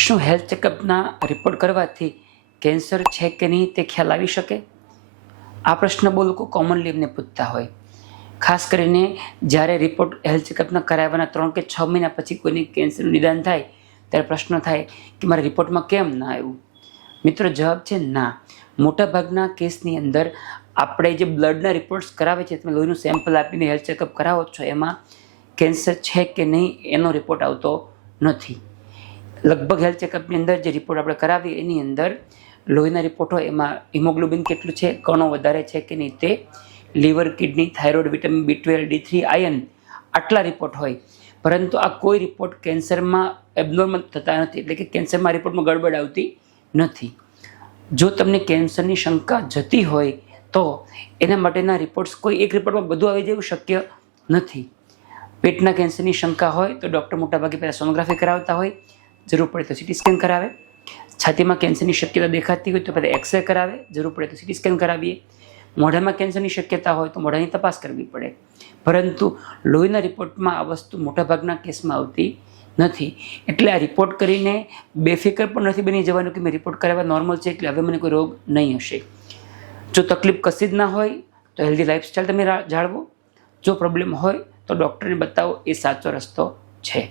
શું health ચેકઅપના report કરવાથી cancer છે કે નહીં તે ખ્યાલ આવી શકે? આ પ્રશ્ન બહુ લોકો કોમનલી એમને પૂછતા હોય. ખાસ કરીને જ્યારે રિપોર્ટ હેલ્થ ચેકઅપના કરાવવાના 3 કે 6 મહિના પછી કોઈને કેન્સરનું નિદાન થાય ત્યારે પ્રશ્ન થાય કે મારા રિપોર્ટમાં કેમ ના આવ્યું? મિત્રો, જવાબ છે ના. મોટાભાગના કેસની અંદર આપણે જે બ્લડના રિપોર્ટ્સ કરાવે છે, તમે લોહીનું સેમ્પલ આપીને હેલ્થ ચેકઅપ કરાવો છો, એમાં કેન્સર છે કે નહીં એનો રિપોર્ટ આવતો નથી. લગભગ હેલ્થ ચેકઅપની અંદર જે રિપોર્ટ આપણે કરાવીએ એની અંદર લોહીના રિપોર્ટ હોય એમાં હિમોગ્લોબિન કેટલું છે, કણો વધારે છે કે નહીં તે, liver, kidney, thyroid, vitamin B12, D3, iron, આટલા રિપોર્ટ હોય. પરંતુ આ કોઈ રિપોર્ટ કેન્સરમાં એબનોર્મલ થતા નથી, એટલે કે કેન્સરમાં રિપોર્ટમાં ગડબડ આવતી નથી. જો તમને કેન્સરની શંકા જતી હોય તો એના માટેના રિપોર્ટ્સ કોઈ એક રિપોર્ટમાં બધું આવી જવું શક્ય નથી. પેટના કેન્સરની શંકા હોય તો ડૉક્ટર મોટાભાગે પહેલાં સોનોગ્રાફી કરાવતા હોય, જરૂર પડે તો સીટી સ્કેન કરાવે. છાતીમાં કેન્સરની શક્યતા દેખાતી હોય તો પહેલાં એક્સરે કરાવે, જરૂર પડે તો સીટી સ્કેન કરાવીએ. મોઢામાં કેન્સરની શક્યતા હોય તો મોઢાની તપાસ કરવી પડે. પરંતુ લોહીના રિપોર્ટમાં આ વસ્તુ મોટાભાગના કેસમાં આવતી નથી. એટલે આ રિપોર્ટ કરીને બેફિકર પણ નથી બની જવાનું કે મેં રિપોર્ટ કરાવવા નોર્મલ છે એટલે હવે મને કોઈ રોગ નહીં હશે. જો તકલીફ કશી જ ના હોય તો હેલ્ધી લાઈફસ્ટાઈલ તમે જાળવો. જો પ્રોબ્લેમ હોય તો ડૉક્ટરને બતાવો, એ સાચો રસ્તો છે.